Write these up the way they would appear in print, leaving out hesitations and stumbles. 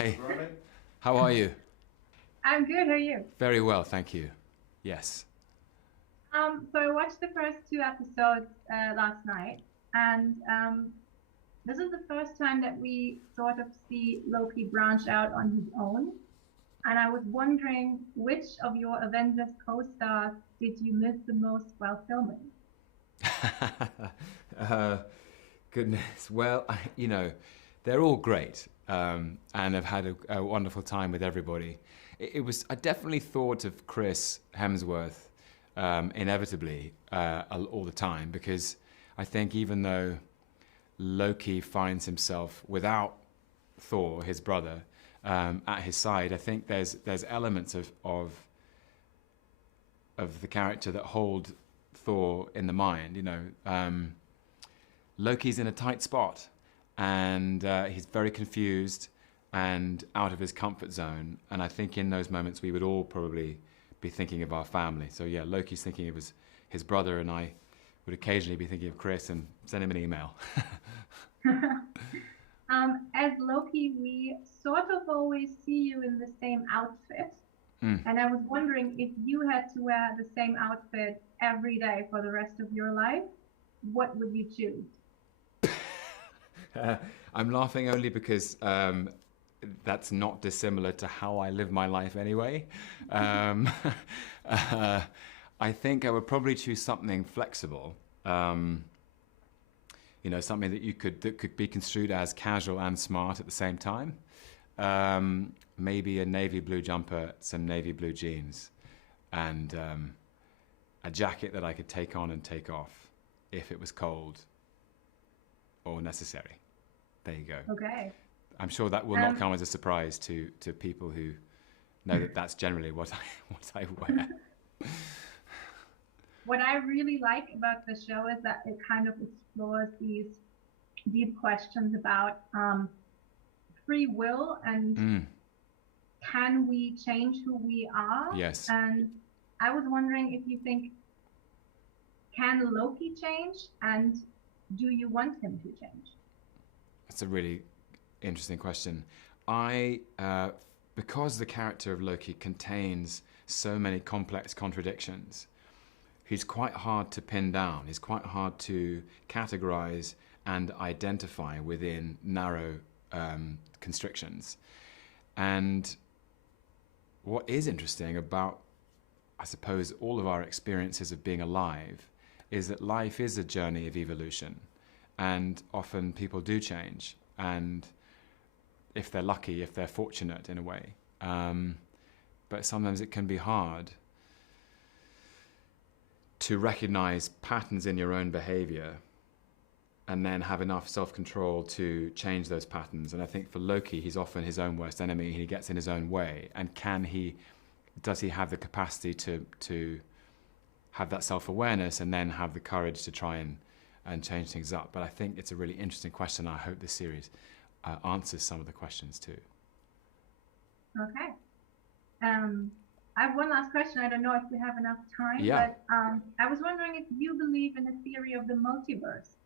Hi. How are you? I'm good. How are you? Very well, thank you. Yes. So I watched the first two episodes last night, and this is the first time that we sort of see Loki branch out on his own. And I was wondering, which of your Avengers co-stars did you miss the most while filming? uh, Goodness. Well, they're all great, and I've had a wonderful time with everybody. I definitely thought of Chris Hemsworth inevitably all the time, because I think even though Loki finds himself without Thor, his brother, at his side, I think there's elements of the character that hold Thor in the mind. Loki's in a tight spot, and he's very confused and out of his comfort zone. And I think in those moments we would all probably be thinking of our family. So yeah, Loki's thinking of his brother, and I would occasionally be thinking of Chris and send him an email. As Loki, we sort of always see you in the same outfit. Mm. And I was wondering if you had to wear the same outfit every day for the rest of your life, what would you choose? I'm laughing only because that's not dissimilar to how I live my life anyway. Um, I think I would probably choose something flexible. Something that could be construed as casual and smart at the same time. Maybe a navy blue jumper, some navy blue jeans, and a jacket that I could take on and take off if it was cold or necessary. There you go. Okay. I'm sure that will not come as a surprise to people who know that that's generally what I wear. What I really like about the show is that it kind of explores these deep questions about free will and can we change who we are? Yes. And I was wondering if you think, can Loki change, and do you want him to change? That's a really interesting question. Because the character of Loki contains so many complex contradictions, he's quite hard to pin down. He's quite hard to categorize and identify within narrow constrictions. And what is interesting about, I suppose, all of our experiences of being alive is that life is a journey of evolution. And often people do change. And if they're lucky, if they're fortunate in a way. But sometimes it can be hard to recognize patterns in your own behavior and then have enough self-control to change those patterns. And I think for Loki, he's often his own worst enemy. He gets in his own way. And does he have the capacity to have that self-awareness and then have the courage to try and change things up? But I think it's a really interesting question. I hope this series answers some of the questions too. Okay. I have one last question. I don't know if we have enough time, Yeah. but I was wondering if you believe in the theory of the multiverse.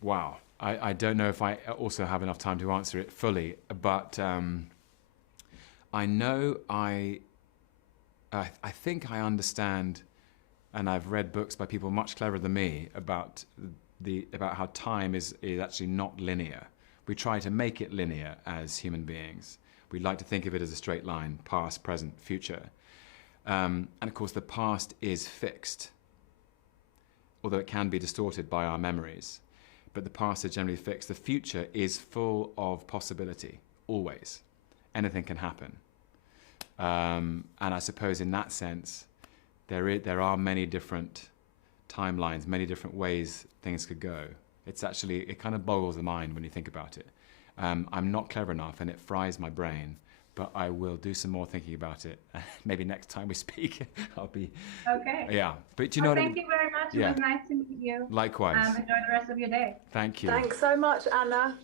Wow. I don't know if I also have enough time to answer it fully, but I know I think I understand, and I've read books by people much cleverer than me about how time is actually not linear. We try to make it linear as human beings. We like to think of it as a straight line, past, present, future. And of course, the past is fixed, although it can be distorted by our memories. But the past is generally fixed. The future is full of possibility, always. Anything can happen. And I suppose in that sense, there are many different timelines, many different ways things could go. It kind of boggles the mind when you think about it. I'm not clever enough, and it fries my brain, but I will do some more thinking about it. Maybe next time we speak, I'll be... Okay. Yeah, but you know what I mean? Thank you very much. Yeah. It was nice to meet you. Likewise. Enjoy the rest of your day. Thank you. Thanks so much, Anna.